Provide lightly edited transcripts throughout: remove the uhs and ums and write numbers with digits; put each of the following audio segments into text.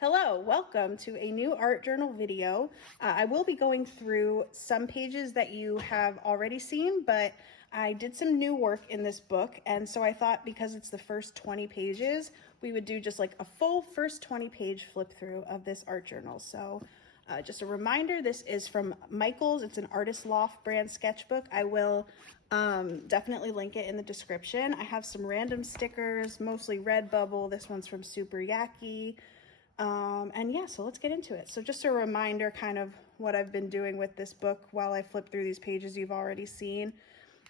Hello, welcome to a new art journal video. I will be going through some pages that you have already seen, but I did some new work in this book, and so I thought because it's the first 20 pages, we would do just like a full first 20 page flip through of this art journal. So just a reminder, this is from Michaels. It's an Artist Loft brand sketchbook. I will definitely link it in the description. I have some random stickers, mostly Redbubble. This one's from Super Yaki. And yeah, so let's get into it. So just a reminder kind of what I've been doing with this book while I flip through these pages you've already seen.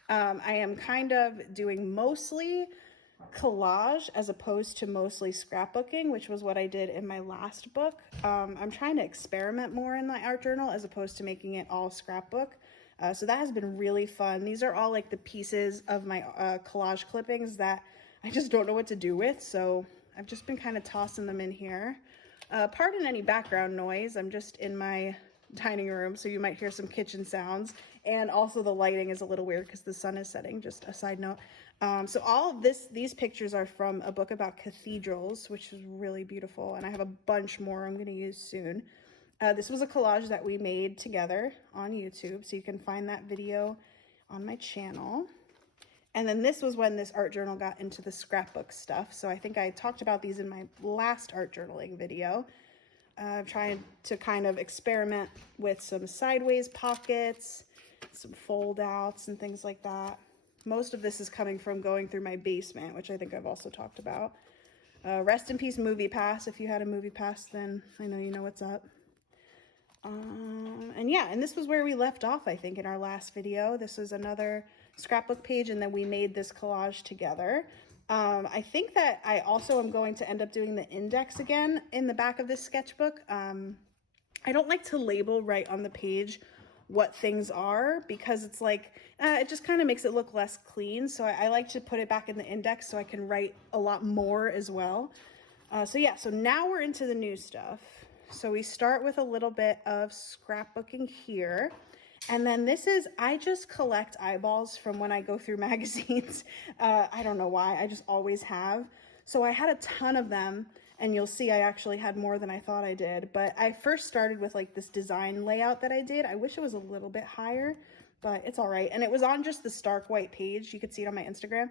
I am kind of doing mostly collage as opposed to mostly scrapbooking, which was what I did in my last book. I'm trying to experiment more in my art journal as opposed to making it all scrapbook. So that has been really fun. These are all like the pieces of my collage clippings that I just don't know what to do with. So I've just been kind of tossing them in here. Pardon any background noise. I'm just in my dining room, so you might hear some kitchen sounds. And also the lighting is a little weird because the sun is setting, just a side note. So all of these pictures are from a book about cathedrals, which is really beautiful. And I have a bunch more I'm going to use soon. This was a collage that we made together on YouTube, so you can find that video on my channel. And then this was when this art journal got into the scrapbook stuff. So I think I talked about these in my last art journaling video. Trying to kind of experiment with some sideways pockets, some fold outs and things like that. Most of this is coming from going through my basement, which I think I've also talked about. Rest in peace MoviePass. If you had a MoviePass, then I know you know what's up. And yeah, and this was where we left off, I think, in our last video. This was another scrapbook page, and then we made this collage together. I think that I also am going to end up doing the index again in the back of this sketchbook. I don't like to label right on the page what things are because it's like, it just kind of makes it look less clean. So I like to put it back in the index so I can write a lot more as well. So yeah, so now we're into the new stuff. So we start with a little bit of scrapbooking here. And then this is, I just collect eyeballs from when I go through magazines. I don't know why, I just always have. So I had a ton of them, and you'll see I actually had more than I thought I did. But I first started with like this design layout that I did. I wish it was a little bit higher, but it's all right. And it was on just the stark white page. You could see it on my Instagram,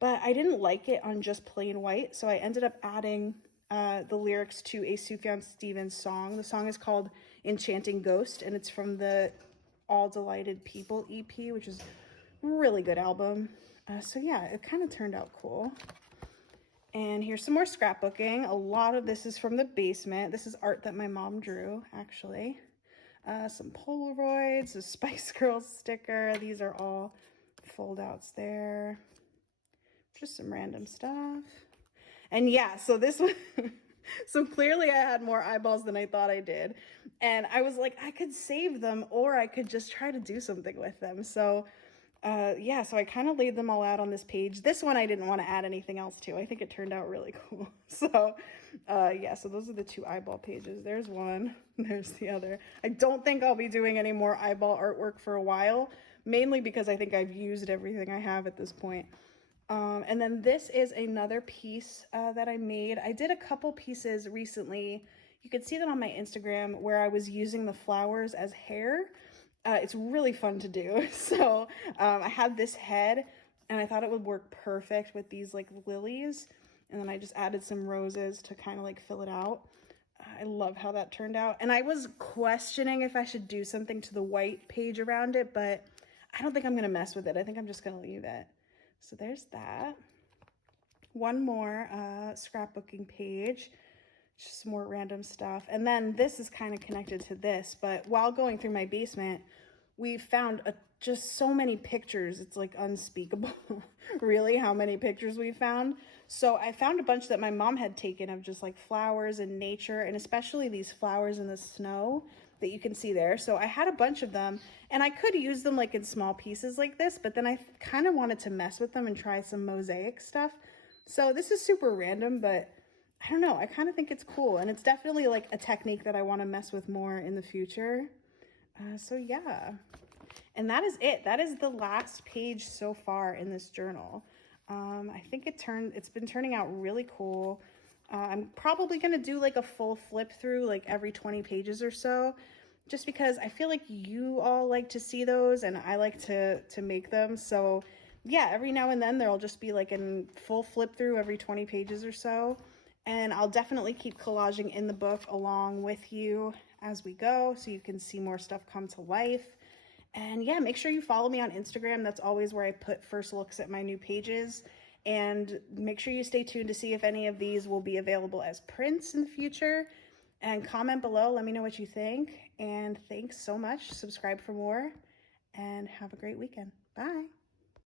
but I didn't like it on just plain white. So I ended up adding the lyrics to a Sufjan Stevens song. The song is called Enchanting Ghost, and it's from the All Delighted People EP, which is a really good album. So yeah, it kind of turned out cool. And here's some more scrapbooking. A lot of this is from the basement. This is art that my mom drew, actually. Some Polaroids, a Spice Girls sticker. These are all fold outs there. Just some random stuff. And yeah, so this one, so clearly I had more eyeballs than I thought I did. And I was like, I could save them or I could just try to do something with them. So yeah, so I kind of laid them all out on this page. This one I didn't want to add anything else to. I think it turned out really cool. So yeah, so those are the two eyeball pages. There's one, there's the other. I don't think I'll be doing any more eyeball artwork for a while, mainly because I think I've used everything I have at this point. And then this is another piece that I made. I did a couple pieces recently. You could see them on my Instagram where I was using the flowers as hair. It's really fun to do. So I had this head and I thought it would work perfect with these like lilies. And then I just added some roses to kind of like fill it out. I love how that turned out. And I was questioning if I should do something to the white page around it, but I don't think I'm going to mess with it. I think I'm just going to leave it. So there's that. One more scrapbooking page, just some more random stuff. And then this is kind of connected to this, but while going through my basement, we found just so many pictures. It's like unspeakable, really, how many pictures we found. So I found a bunch that my mom had taken of just like flowers and nature, and especially these flowers in the snow that you can see there. So I had a bunch of them, and I could use them like in small pieces like this, but then I kind of wanted to mess with them and try some mosaic stuff. So this is super random, but I don't know, I kind of think it's cool, and it's definitely like a technique that I want to mess with more in the future. So yeah, and that is it. That is the last page so far in this journal. I think it's been turning out really cool. I'm probably going to do like a full flip through like every 20 pages or so, just because I feel like you all like to see those and I like to make them. So yeah, every now and then there'll just be like a full flip through every 20 pages or so. And I'll definitely keep collaging in the book along with you as we go, so you can see more stuff come to life. And yeah, make sure you follow me on Instagram. That's always where I put first looks at my new pages. And make sure you stay tuned to see if any of these will be available as prints in the future. And comment below, let me know what you think. And thanks so much. Subscribe for more and have a great weekend. Bye.